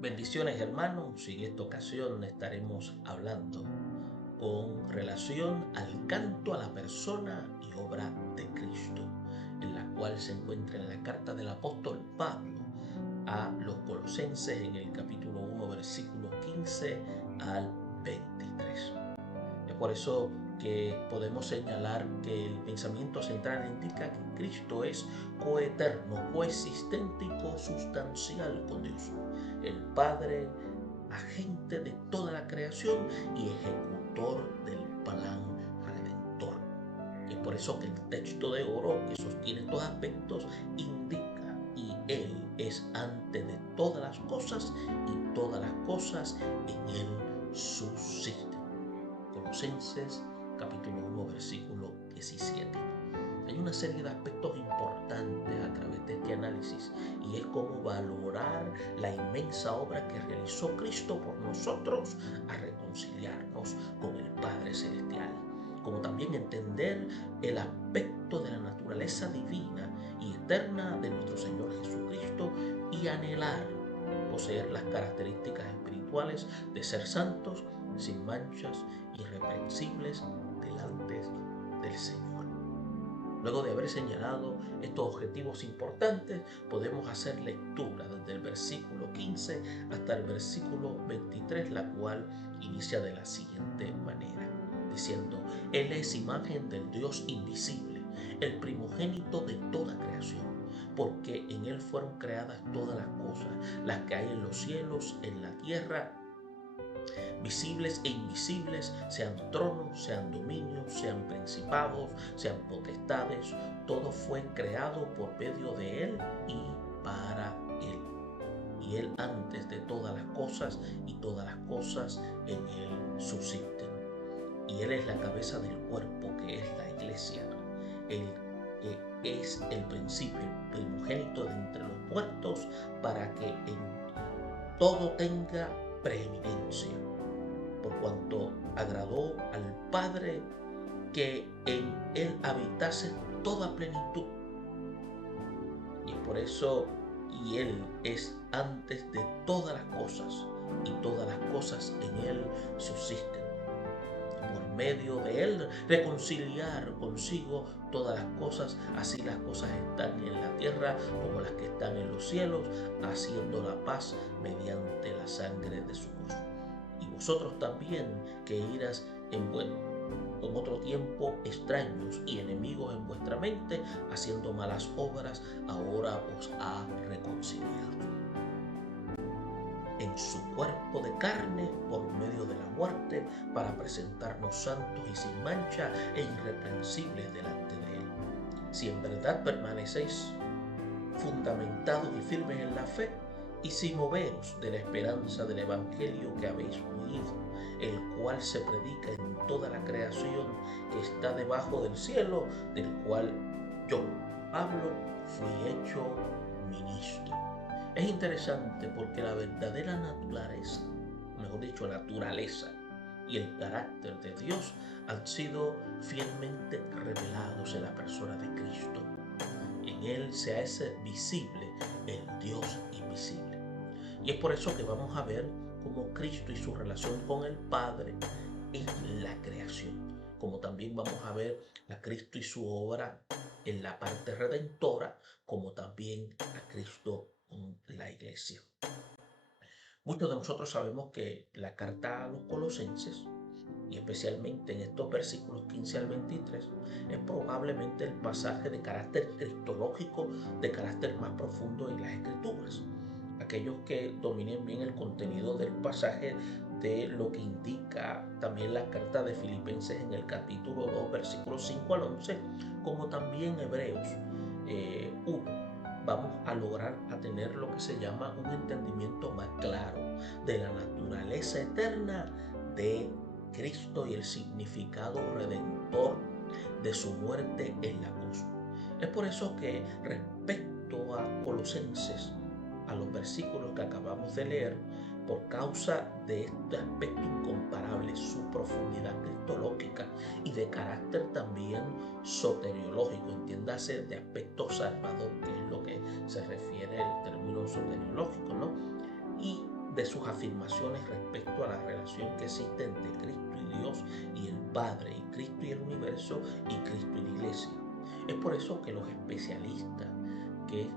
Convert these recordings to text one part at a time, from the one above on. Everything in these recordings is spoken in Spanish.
Bendiciones hermanos, y en esta ocasión estaremos hablando con relación al canto a la persona y obra de Cristo, en la cual se encuentra en la carta del apóstol Pablo a los Colosenses en el capítulo 1, versículos 15 al 23. Es por eso que podemos señalar que el pensamiento central indica que Cristo es coeterno, coexistente y consustancial con Dios, el Padre, agente de toda la creación y ejecutor del plan redentor. Y es por eso que el texto de oro que sostiene estos aspectos indica: y Él es antes de todas las cosas y todas las cosas en Él subsisten. Colosenses capítulo 1 versículo 17. Hay una serie de aspectos importantes a través de este análisis, y es cómo valorar la inmensa obra que realizó Cristo por nosotros a reconciliarnos con el Padre Celestial, como también entender el aspecto de la naturaleza divina y eterna de nuestro Señor Jesucristo y anhelar poseer las características espirituales de ser santos, sin manchas, irreprensibles delante del Señor. Luego de haber señalado estos objetivos importantes, podemos hacer lectura desde el versículo 15 hasta el versículo 23, la cual inicia de la siguiente manera, diciendo: Él es imagen del Dios invisible, el primogénito de toda creación, porque en Él fueron creadas todas las cosas, las que hay en los cielos, en la tierra, visibles e invisibles, sean tronos, sean dominios, sean principados, sean potestades. Todo fue creado por medio de Él y para Él. Y Él antes de todas las cosas, y todas las cosas en Él subsisten. Y Él es la cabeza del cuerpo, que es la iglesia, el que es el principio, el primogénito de entre los muertos, para que en todo tenga preeminencia, por cuanto agradó al Padre que en Él habitase toda plenitud. Y es por eso, y Él es antes de todas las cosas, y todas las cosas en Él subsisten. Por medio de Él reconciliar consigo todas las cosas, así las cosas están en la tierra como las que están en los cielos, haciendo la paz mediante la sangre de su cruz. Y vosotros también, que eras en otro tiempo extraños y enemigos en vuestra mente, haciendo malas obras, ahora os ha reconciliado en su cuerpo de carne por medio de la muerte, para presentarnos santos y sin mancha e irreprensibles delante de Él. Si en verdad permanecéis fundamentados y firmes en la fe, y si moveros de la esperanza del Evangelio que habéis oído, el cual se predica en toda la creación que está debajo del cielo, del cual yo, Pablo, fui hecho ministro. Es interesante porque la verdadera naturaleza, mejor dicho, naturaleza y el carácter de Dios han sido fielmente revelados en la persona de Cristo. En Él se hace visible el Dios invisible. Y es por eso que vamos a ver cómo Cristo y su relación con el Padre en la creación, como también vamos a ver a Cristo y su obra en la parte redentora, como también a Cristo en la iglesia. Muchos de nosotros sabemos que la carta a los Colosenses, y especialmente en estos versículos 15 al 23, es probablemente el pasaje de carácter cristológico, de carácter más profundo en las Escrituras. Aquellos que dominen bien el contenido del pasaje, de lo que indica también la carta de Filipenses en el capítulo 2, versículos 5 al 11, como también Hebreos 1, vamos a lograr a tener lo que se llama un entendimiento más claro de la naturaleza eterna de Cristo y el significado redentor de su muerte en la cruz. Es por eso que respecto a Colosenses, a los versículos que acabamos de leer, por causa de este aspecto incomparable, su profundidad cristológica y de carácter también soteriológico, entiéndase de aspecto salvador, que es lo que se refiere el término soteriológico, ¿no? Y de sus afirmaciones respecto a la relación que existe entre Cristo y Dios y el Padre, y Cristo y el universo, y Cristo y la iglesia. Es por eso que los especialistas que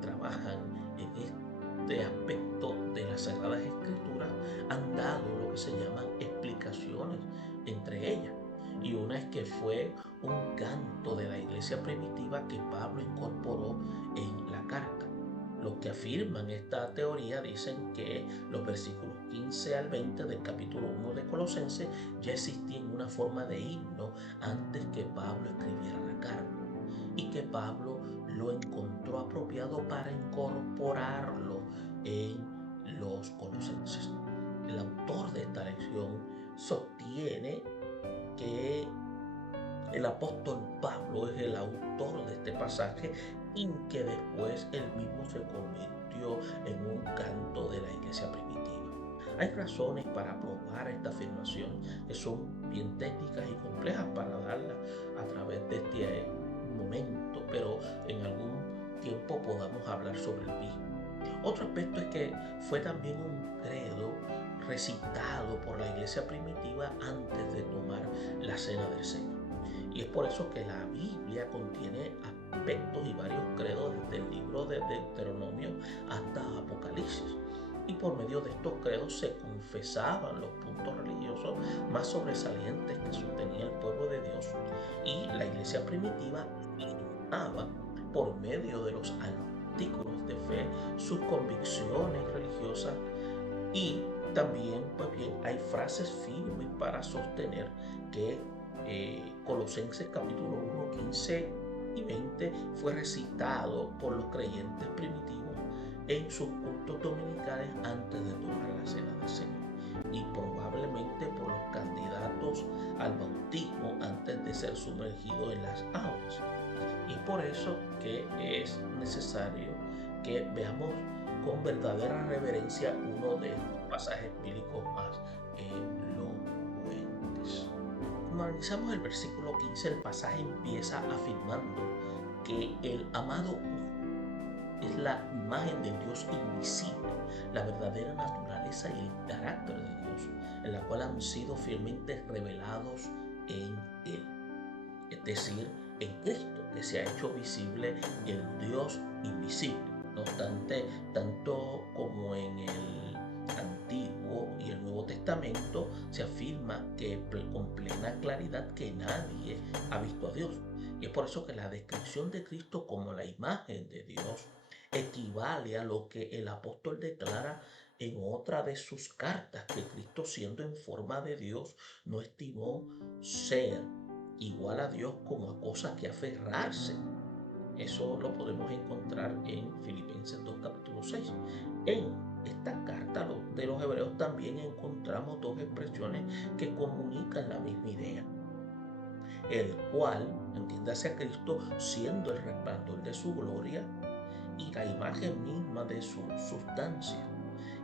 trabajan en este aspecto de las Sagradas Escrituras han dado lo que se llaman explicaciones entre ellas. Y una es que fue un canto de la iglesia primitiva que Pablo incorporó en la carta. Los que afirman esta teoría dicen que los versículos 15 al 20 del capítulo 1 de Colosenses ya existía en una forma de himno antes que Pablo escribiera la carta, y que Pablo lo encontró apropiado para incorporarlo en los colosenses. El autor de esta lección sostiene que el apóstol Pablo es el autor de este pasaje y que después él mismo se convirtió en un canto de la iglesia primitiva. Hay razones para probar esta afirmación que son bien técnicas y complejas para darla a través de este momento, pero en algún tiempo podamos hablar sobre el mismo. Otro aspecto es que fue también un credo recitado por la iglesia primitiva antes de tomar la cena del Señor. Y es por eso que la Biblia contiene aspectos y varios credos desde el libro de Deuteronomio hasta Apocalipsis. Y por medio de estos credos se confesaban los puntos religiosos más sobresalientes que sostenía el pueblo de Dios. Y la iglesia primitiva afirmaba por medio de los artículos de fe sus convicciones religiosas, y también, pues bien, hay frases firmes para sostener que Colosenses capítulo 1, 15 y 20 fue recitado por los creyentes primitivos en sus cultos dominicales antes de tomar la cena del Señor, y probablemente por los candidatos al bautismo antes de ser sumergidos en las aguas. Y por eso que es necesario que veamos con verdadera reverencia uno de los pasajes bíblicos más elocuentes. Cuando analizamos el versículo 15, el pasaje empieza afirmando que el amado es la imagen del Dios invisible, la verdadera naturaleza y el carácter de Dios, en la cual han sido fielmente revelados en Él, es decir, en Cristo, que se ha hecho visible el Dios invisible. No obstante, tanto como en el Antiguo y el Nuevo Testamento se afirma que con plena claridad que nadie ha visto a Dios. Y es por eso que la descripción de Cristo como la imagen de Dios equivale a lo que el apóstol declara en otra de sus cartas, que Cristo, siendo en forma de Dios, no estimó ser igual a Dios como a cosas que aferrarse. Eso lo podemos encontrar en Filipenses 2, capítulo 6. En esta carta de los Hebreos también encontramos dos expresiones que comunican la misma idea. El cual, entiéndase a Cristo siendo el resplandor de su gloria y la imagen misma de su sustancia.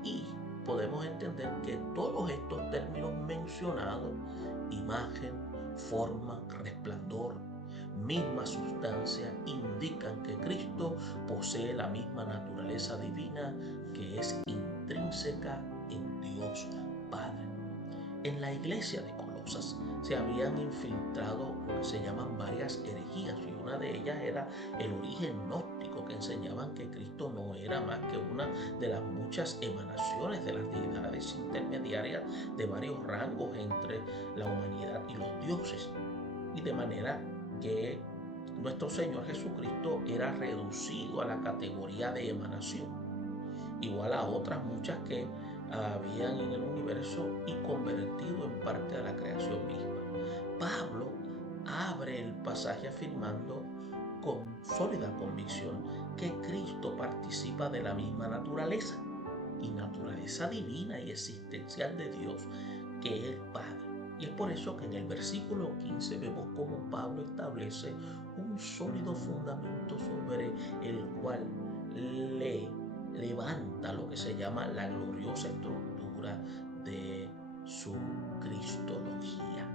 Y podemos entender que todos estos términos mencionados, imagen, forma, resplandor, misma sustancia, indican que Cristo posee la misma naturaleza divina que es intrínseca en Dios Padre. En la iglesia de Colosas se habían infiltrado lo que se llaman varias herejías, y una de ellas era el origen gnóstico, que enseñaban que Cristo no era más que una de las muchas emanaciones de las deidades intermediarias de varios rangos entre la humanidad y los dioses, y de manera que nuestro Señor Jesucristo era reducido a la categoría de emanación, igual a otras muchas que habían en el universo, y convertido en parte de la creación misma. Pablo abre el pasaje afirmando con sólida convicción que Cristo participa de la misma naturaleza, y naturaleza divina y existencial de Dios, que es el Padre. Y es por eso que en el versículo 15 vemos cómo Pablo establece un sólido fundamento sobre el cual le levanta lo que se llama la gloriosa estructura de su cristología.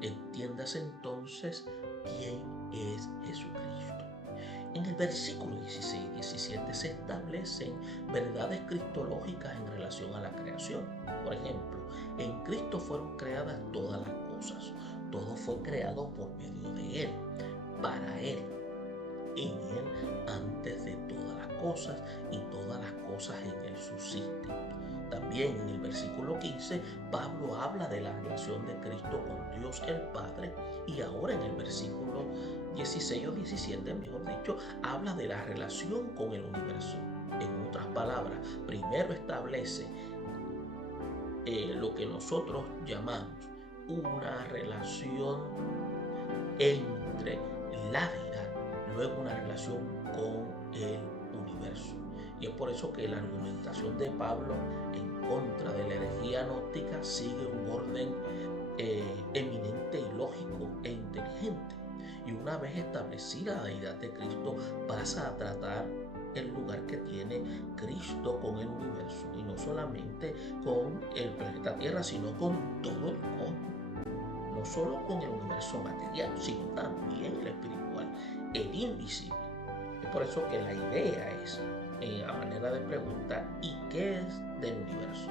Entiéndase entonces quién es Jesucristo. En el versículo 16 y 17 se establecen verdades cristológicas en relación relación a la creación. Por ejemplo, en Cristo fueron creadas todas las cosas. Todo fue creado por medio de Él, para Él, en Él, antes de todas las cosas, y todas las cosas en Él subsisten. También en el versículo 15, Pablo habla de la relación de Cristo con Dios el Padre, y ahora en el versículo 16 o 17, mejor dicho, habla de la relación con el universo. En otras palabras, primero establece lo que nosotros llamamos una relación entre la deidad, luego una relación con el universo. Y es por eso que la argumentación de Pablo en contra de la herejía gnóstica sigue un orden eminente y lógico e inteligente. Y una vez establecida la deidad de Cristo, pasa a tratar el lugar que tiene Cristo con el universo, y no solamente con el planeta Tierra, sino con todo el cosmos. No solo con el universo material, sino también el espiritual, el invisible. Es por eso que la idea es, a manera de pregunta, ¿y qué es del universo?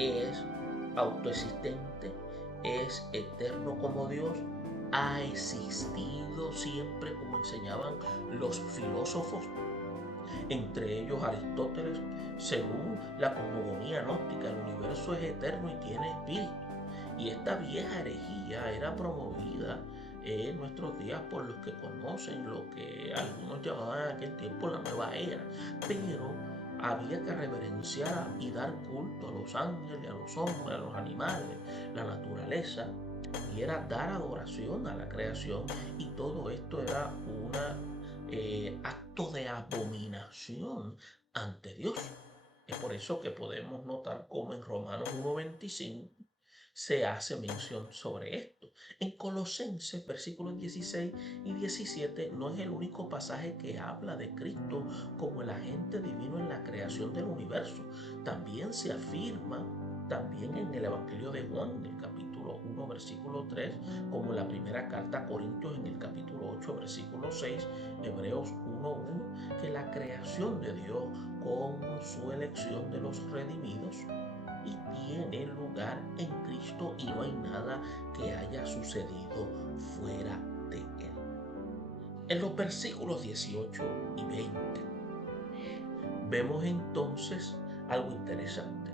¿Es autoexistente? ¿Es eterno como Dios? ¿Ha existido siempre como enseñaban los filósofos? Entre ellos Aristóteles, según la cosmogonía gnóstica, el universo es eterno y tiene espíritu. Y esta vieja herejía era promovida en nuestros días por los que conocen lo que algunos llamaban en aquel tiempo la nueva era. Pero había que reverenciar y dar culto a los ángeles, a los hombres, a los animales, la naturaleza. Y era dar adoración a la creación. Y todo esto era un acto de abominación ante Dios. Es por eso que podemos notar cómo en Romanos 1:25 se hace mención sobre esto. En Colosenses, versículos 16 y 17, no es el único pasaje que habla de Cristo como el agente divino en la creación del universo. También se afirma, también en el Evangelio de Juan, en el capítulo 1, versículo 3, como la primera carta a Corintios en el capítulo 8, versículo 6, Hebreos 1:1, que la creación de Dios con su elección de los redimidos y tiene lugar en Cristo, y no hay nada que haya sucedido fuera de Él. En los versículos 18 y 20 vemos entonces algo interesante.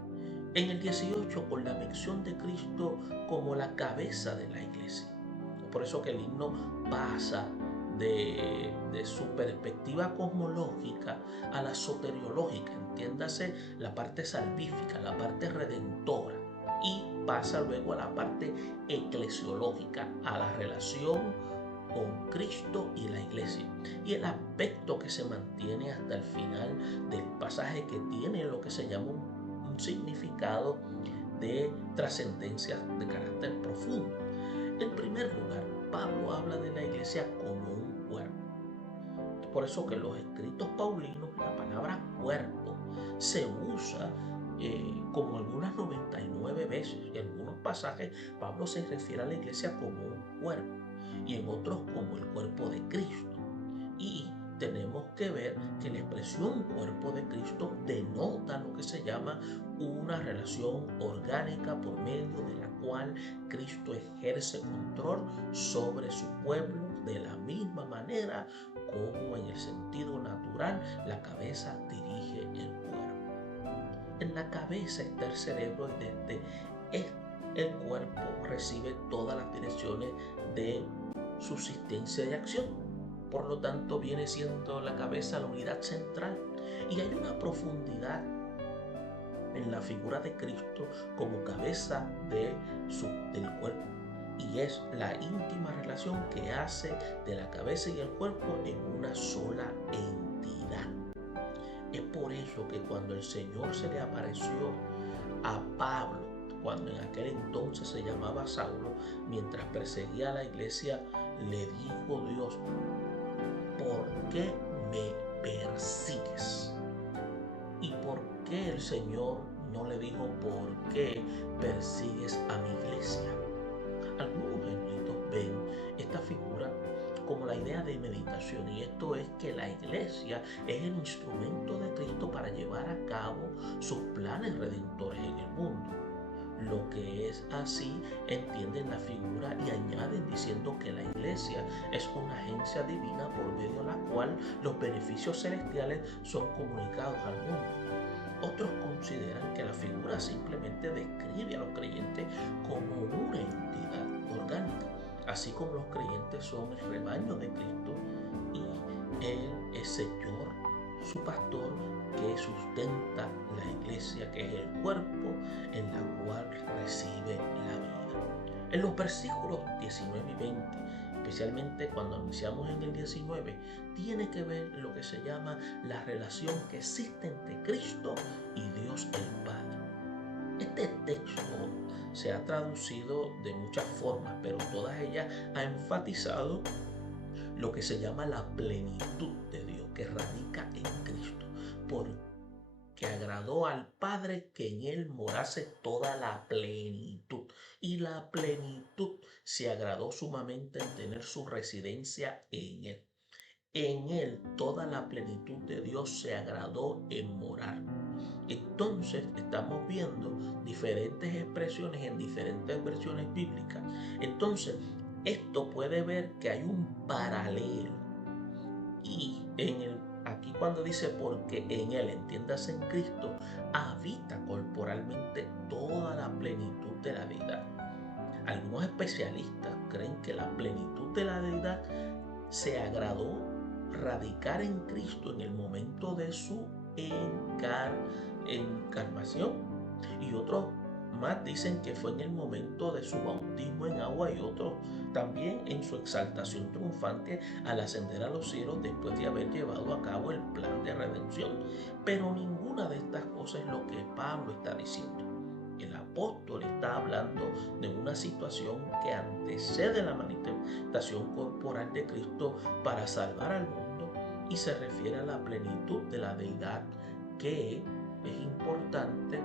En el 18, con la mención de Cristo como la cabeza de la iglesia. Por eso que el himno pasa de su perspectiva cosmológica a la soteriológica, entiéndase la parte salvífica, la parte redentora, y pasa luego a la parte eclesiológica, a la relación con Cristo y la iglesia. Y el aspecto que se mantiene hasta el final del pasaje, que tiene lo que se llama un significado de trascendencia de carácter profundo. En primer lugar, Pablo habla de la iglesia como un cuerpo. Es por eso que en los escritos paulinos la palabra cuerpo se usa como algunas 99 veces. En algunos pasajes Pablo se refiere a la iglesia como un cuerpo, y en otros como el cuerpo de Cristo. Y tenemos que ver que la expresión cuerpo de Cristo denota lo que se llama una relación orgánica por medio de la cual Cristo ejerce control sobre su pueblo, de la misma manera como en el sentido natural la cabeza dirige el cuerpo. En la cabeza está el cerebro, y desde el cuerpo recibe todas las direcciones de subsistencia y acción. Por lo tanto, viene siendo la cabeza la unidad central, y hay una profundidad en la figura de Cristo como cabeza del cuerpo, y es la íntima relación que hace de la cabeza y el cuerpo en una sola entidad. Es por eso que cuando el Señor se le apareció a Pablo, cuando en aquel entonces se llamaba Saulo, mientras perseguía a la iglesia, le dijo Dios: ¿por qué me persigues? ¿Y por qué el Señor no le dijo: ¿por qué persigues a mi iglesia? Algunos eruditos ven esta figura como la idea de meditación, y esto es que la iglesia es el instrumento de Cristo para llevar a cabo sus planes redentores en el mundo. Lo que es así, entienden la figura y añaden diciendo que la iglesia es una agencia divina por medio de la cual los beneficios celestiales son comunicados al mundo. Otros consideran que la figura simplemente describe a los creyentes como una entidad orgánica, así como los creyentes son el rebaño de Cristo y Él es Señor, su pastor, que sustenta la iglesia, que es el cuerpo en la cual recibe la vida. En los versículos 19 y 20, especialmente cuando iniciamos en el 19, tiene que ver lo que se llama la relación que existe entre Cristo y Dios el Padre. Este texto se ha traducido de muchas formas, pero todas ellas ha enfatizado lo que se llama la plenitud de Dios, que radica en Cristo, porque agradó al Padre que en Él morase toda la plenitud. Y la plenitud se agradó sumamente en tener su residencia en Él. En Él toda la plenitud de Dios se agradó en morar. Entonces estamos viendo diferentes expresiones en diferentes versiones bíblicas. Entonces, esto puede ver que hay un paralelo. Y aquí cuando dice porque en Él, entiéndase en Cristo, habita corporalmente toda la plenitud de la deidad. Algunos especialistas creen que la plenitud de la deidad se agradó radicar en Cristo en el momento de su encarnación, y otros más dicen que fue en el momento de su bautismo en agua, y otros también en su exaltación triunfante al ascender a los cielos después de haber llevado a cabo el plan de redención. Pero ninguna de estas cosas es lo que Pablo está diciendo. El apóstol está hablando de una situación que antecede la manifestación corporal de Cristo para salvar al mundo, y se refiere a la plenitud de la deidad que, es importante,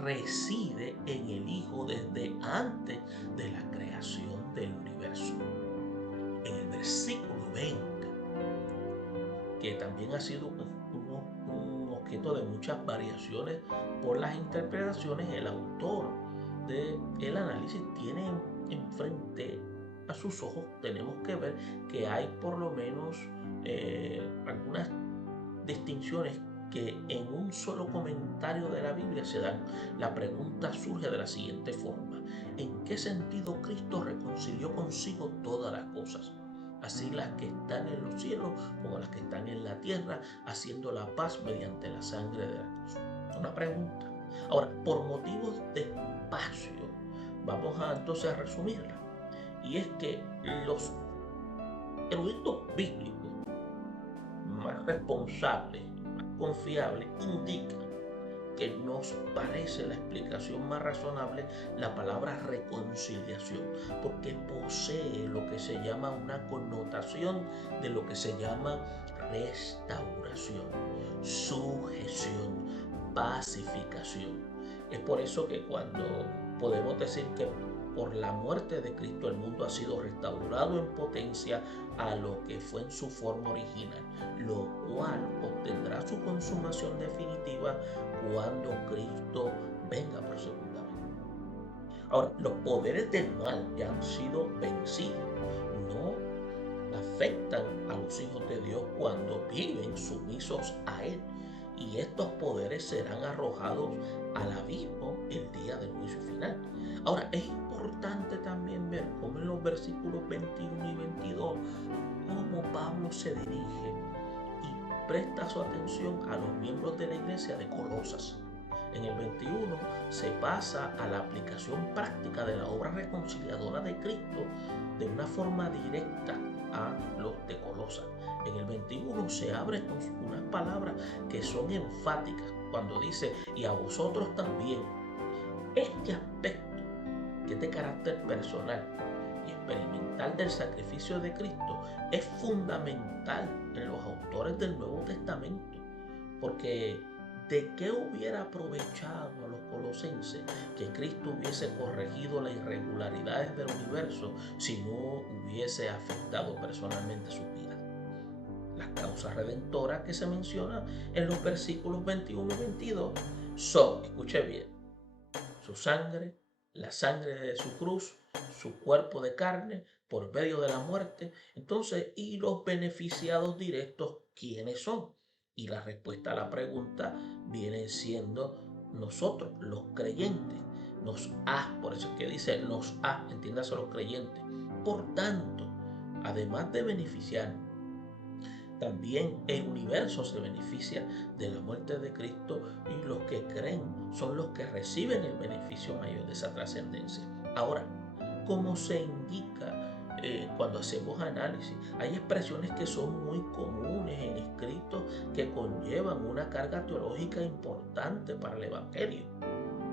reside en el Hijo desde antes de la creación del universo. En el versículo 20, que también ha sido un objeto de muchas variaciones por las interpretaciones, el autor del análisis tiene enfrente a sus ojos, tenemos que ver que hay por lo menos algunas distinciones que en un solo comentario de la Biblia se dan. La pregunta surge de la siguiente forma: ¿en qué sentido Cristo reconcilió consigo todas las cosas, así las que están en los cielos como las que están en la tierra, haciendo la paz mediante la sangre de la cruz? Una pregunta. Ahora, por motivos de espacio, vamos entonces a resumirla. Y es que los eruditos bíblicos más responsables, más confiables, indican que nos parece la explicación más razonable la palabra reconciliación, porque posee lo que se llama una connotación de lo que se llama restauración, sujeción, pacificación. Es por eso que cuando podemos decir que por la muerte de Cristo el mundo ha sido restaurado en potencia a lo que fue en su forma original, lo cual obtendrá su consumación definitiva cuando Cristo venga por segunda vez. Ahora, los poderes del mal ya han sido vencidos. No afectan a los hijos de Dios cuando viven sumisos a Él. Y estos poderes serán arrojados al abismo el día del juicio final. Ahora, es importante también ver cómo en los versículos 21 y 22, cómo Pablo se dirige y presta su atención a los miembros de la iglesia de Colosas. En el 21 se pasa a la aplicación práctica de la obra reconciliadora de Cristo de una forma directa a los de Colosas. En el 21 se abre con unas palabras que son enfáticas cuando dice: y a vosotros también. Este aspecto, que es de carácter personal y experimental del sacrificio de Cristo, es fundamental en los autores del Nuevo Testamento, porque ¿de qué hubiera aprovechado a los colosenses que Cristo hubiese corregido las irregularidades del universo si no hubiese afectado personalmente su vida? Las causas redentoras que se mencionan en los versículos 21 y 22 son, escuche bien, su sangre, la sangre de su cruz, su cuerpo de carne por medio de la muerte. Entonces, ¿y los beneficiados directos quiénes son? Y la respuesta a la pregunta viene siendo nosotros, los creyentes. Por eso es que dice nos ha, entiéndase los creyentes. Por tanto, además de beneficiar, también el universo se beneficia de la muerte de Cristo y los que creen son los que reciben el beneficio mayor de esa trascendencia. Ahora, como se indica cuando hacemos análisis, hay expresiones que son muy comunes en escritos que conllevan una carga teológica importante para el Evangelio.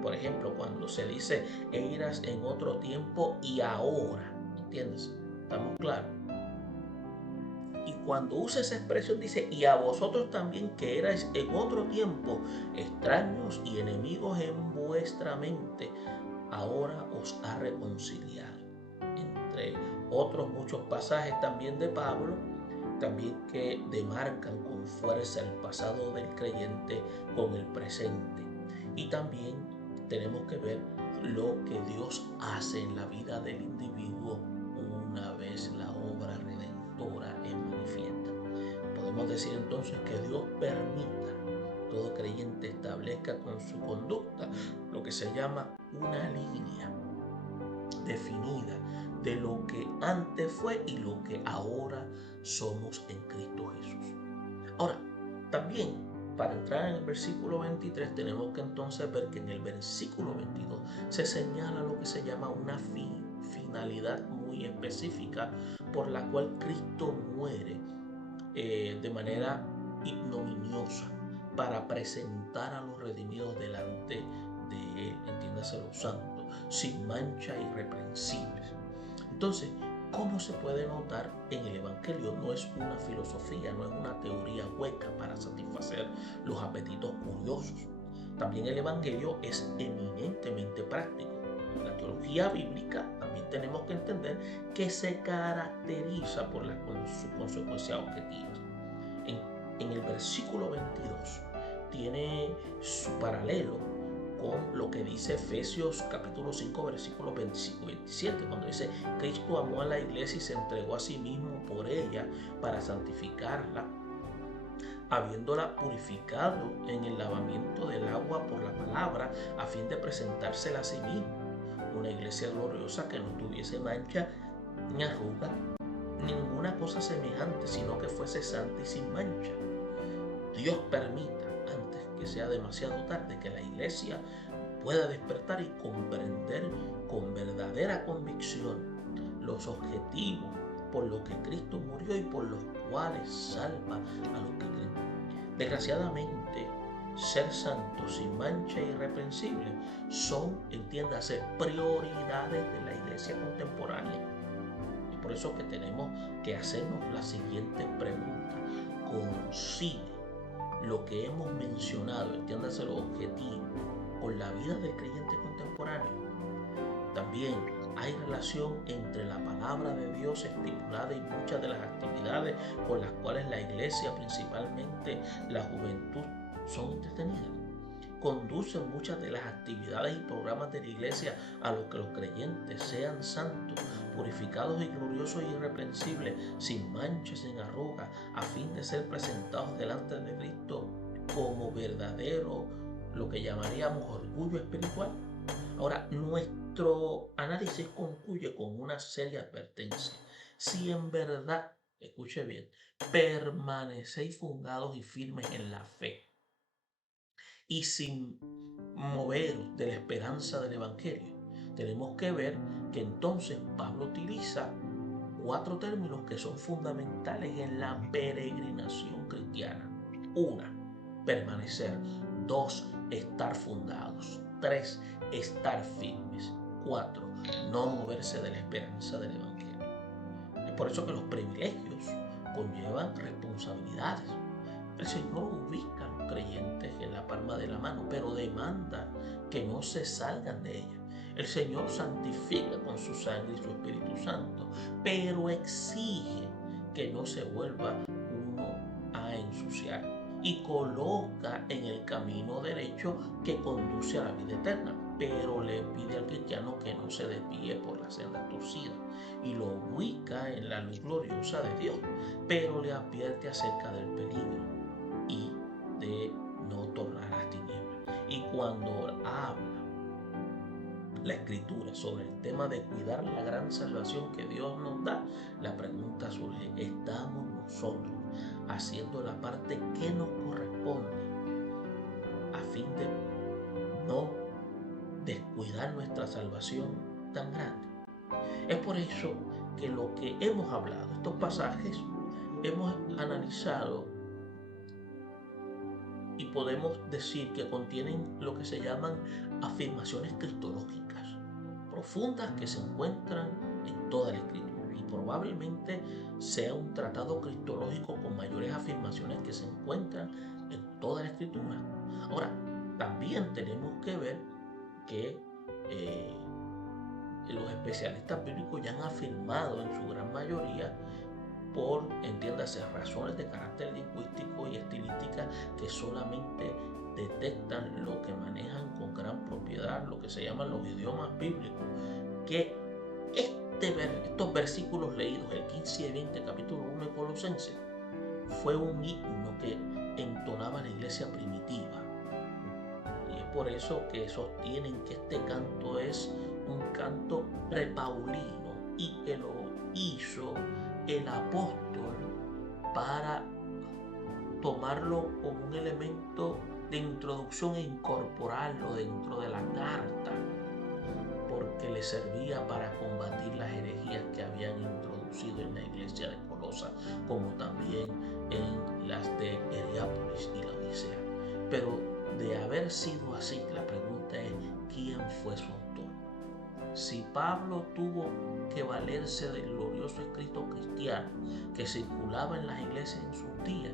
Por ejemplo, cuando se dice eras en otro tiempo y ahora, ¿entiendes? ¿Estamos claros? Y cuando usa esa expresión dice, y a vosotros también que erais en otro tiempo extraños y enemigos en vuestra mente, ahora os ha reconciliado. Entre otros muchos pasajes también de Pablo, también que demarcan con fuerza el pasado del creyente con el presente. Y también tenemos que ver lo que Dios hace en la vida del individuo una vez la obra redentora es manifiesta. Podemos decir entonces que Dios permita todo creyente establezca con su conducta lo que se llama una línea definida de lo que antes fue y lo que ahora somos en Cristo Jesús. Ahora, también para entrar en el versículo 23 tenemos que entonces ver que en el versículo 22 se señala lo que se llama una finalidad muy específica por la cual Cristo muere de manera ignominiosa para presentar a los redimidos delante de Él, entiéndase los santos, sin mancha, irreprensibles. Entonces, ¿cómo se puede notar en el Evangelio? No es una filosofía, no es una teoría hueca para satisfacer los apetitos curiosos. También el Evangelio es eminentemente práctico. La teología bíblica también tenemos que entender que se caracteriza por sus consecuencias objetivas. En el versículo 22 tiene su paralelo con lo que dice Efesios capítulo 5 versículos 25 y 27, cuando dice Cristo amó a la iglesia y se entregó a sí mismo por ella para santificarla, habiéndola purificado en el lavamiento del agua por la palabra, a fin de presentársela a sí mismo, una iglesia gloriosa que no tuviese mancha ni arruga, ninguna cosa semejante, sino que fuese santa y sin mancha. Dios permita, antes que sea demasiado tarde, que la iglesia pueda despertar y comprender con verdadera convicción los objetivos por los que Cristo murió y por los cuales salva a los que creen. Desgraciadamente, ser santo, sin mancha e irreprensible son, entiéndase, prioridades de la iglesia contemporánea. Y por eso que tenemos que hacernos la siguiente pregunta. ¿Coincide lo que hemos mencionado, entiéndase los objetivos, con la vida del creyente contemporáneo? También hay relación entre la palabra de Dios estipulada y muchas de las actividades con las cuales la iglesia, principalmente la juventud, son entretenidas. Conducen muchas de las actividades y programas de la iglesia a los que los creyentes sean santos, purificados y gloriosos e irreprensibles, sin manchas, sin arrugas, a fin de ser presentados delante de Cristo como verdadero, lo que llamaríamos orgullo espiritual. Ahora, nuestro análisis concluye con una seria advertencia. Si en verdad, escuche bien, permanecéis fundados y firmes en la fe y sin moveros de la esperanza del Evangelio, tenemos que ver que entonces Pablo utiliza 4 términos que son fundamentales en la peregrinación cristiana. 1, permanecer. 2, estar fundados. 3, estar firmes. 4, no moverse de la esperanza del Evangelio. Es por eso que los privilegios conllevan responsabilidades. El Señor ubica a los creyentes en la palma de la mano, pero demanda que no se salgan de ella. El Señor santifica con su sangre y su Espíritu Santo, pero exige que no se vuelva uno a ensuciar y coloca en el camino derecho que conduce a la vida eterna, pero le pide al cristiano que no se desvíe por la senda torcida y lo ubica en la luz gloriosa de Dios, pero le advierte acerca del peligro y de no tornar a las tinieblas. Y cuando habla la Escritura sobre el tema de cuidar la gran salvación que Dios nos da, la pregunta surge: ¿estamos nosotros haciendo la parte que nos corresponde a fin de no descuidar nuestra salvación tan grande? Es por eso que lo que hemos hablado, estos pasajes, hemos analizado y podemos decir que contienen lo que se llaman afirmaciones cristológicas profundas que se encuentran en toda la Escritura, y probablemente sea un tratado cristológico con mayores afirmaciones que se encuentran en toda la Escritura. Ahora, también tenemos que ver que los especialistas bíblicos ya han afirmado en su gran mayoría, por, entiéndase, razones de carácter lingüístico y estilística que solamente detectan lo que manejan con gran propiedad, lo que se llaman los idiomas bíblicos, que estos versículos leídos, el 15 y 20, capítulo 1 de Colosenses, fue un himno que entonaba la iglesia primitiva. Y es por eso que sostienen que este canto es un canto prepaulino y que lo hizo el apóstol para tomarlo como un elemento de introducción e incorporarlo dentro de la carta, porque le servía para combatir las herejías que habían introducido en la iglesia de Colosa, como también en las de Heriápolis y la Odisea. Pero de haber sido así, la pregunta es: ¿quién fue su autor? Si Pablo tuvo que valerse del glorioso escrito cristiano que circulaba en las iglesias en sus días,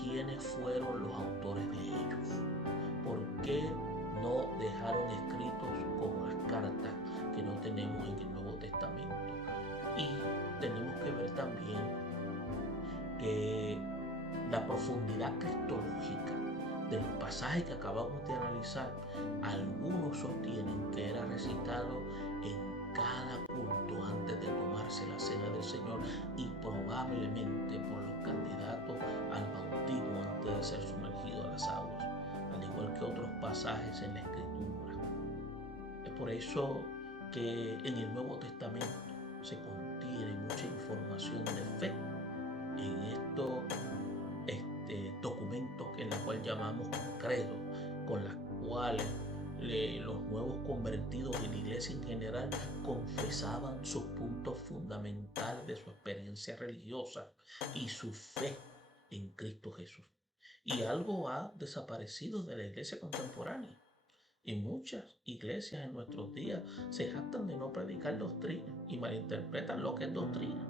¿quiénes fueron los autores de ellos? ¿Por qué no dejaron escritos como las cartas que no tenemos en el Nuevo Testamento? Y tenemos que ver también que la profundidad cristológica del pasaje que acabamos de analizar, algunos sostienen que era recitado en cada culto antes de tomarse la cena del Señor y probablemente por los candidatos al bautismo antes de ser sumergido a las aguas, al igual que otros pasajes en la Escritura. Es por eso que en el Nuevo Testamento se contiene mucha información de fe en estos documentos en la cual llamamos credo, con las cuales los nuevos convertidos y la iglesia en general confesaban sus puntos fundamentales de su experiencia religiosa y su fe en Cristo Jesús. Y algo ha desaparecido de la iglesia contemporánea. Y muchas iglesias en nuestros días se jactan de no predicar doctrina y malinterpretan lo que es doctrina.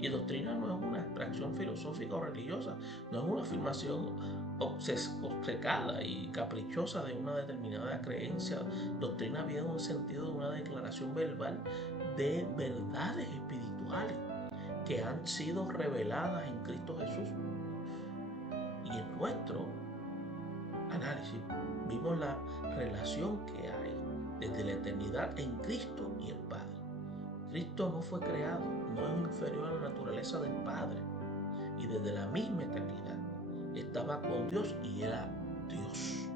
Y doctrina no es una abstracción filosófica o religiosa, no es una afirmación obcecada y caprichosa de una determinada creencia. Doctrina viene en un sentido de una declaración verbal de verdades espirituales que han sido reveladas en Cristo Jesús. Y en nuestro análisis vimos la relación que hay desde la eternidad en Cristo y el Padre. Cristo no fue creado, no es inferior a la naturaleza del Padre, y desde la misma eternidad estaba con Dios y era Dios.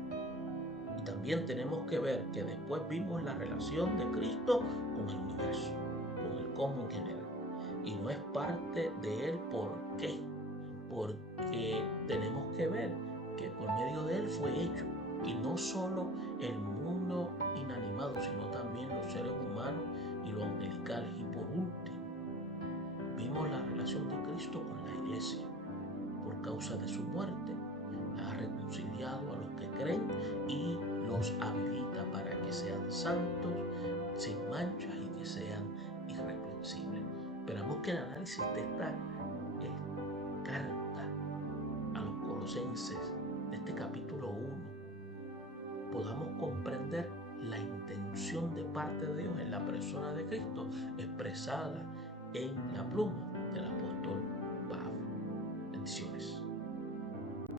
Y también tenemos que ver que después vimos la relación de Cristo con el universo, con el cosmos en general, y no es parte de él. ¿Por qué? Porque tenemos que ver que por medio de él fue hecho, y no solo el mundo inanimado, sino también los seres humanos y los angelicales. Y por último, vimos la relación de Cristo con la iglesia. Por causa de su muerte, ha reconciliado a los que creen y los habilita para que sean santos, sin manchas y que sean irreprensibles. Esperamos que el análisis de esta carta a los colosenses, de este capítulo parte de Dios en la persona de Cristo expresada en la pluma.